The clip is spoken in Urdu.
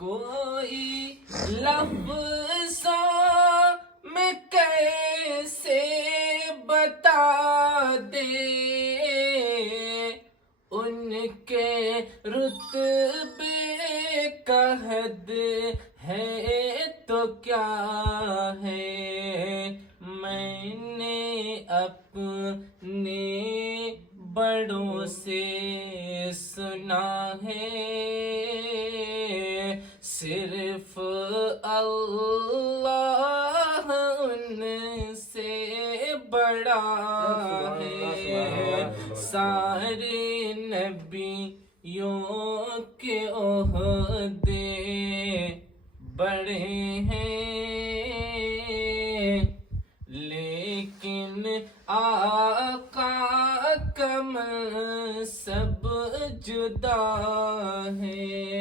کوئی لفظوں میں کیسے بتا دے ان کے رتبے کا حد ہے تو کیا ہے میں نے اپنے بڑوں سے سنا ہے صرف اللہ ان سے بڑا ہے سارے نبیوں کے عہدے بڑے ہیں لیکن آقا کا منصب جدا ہے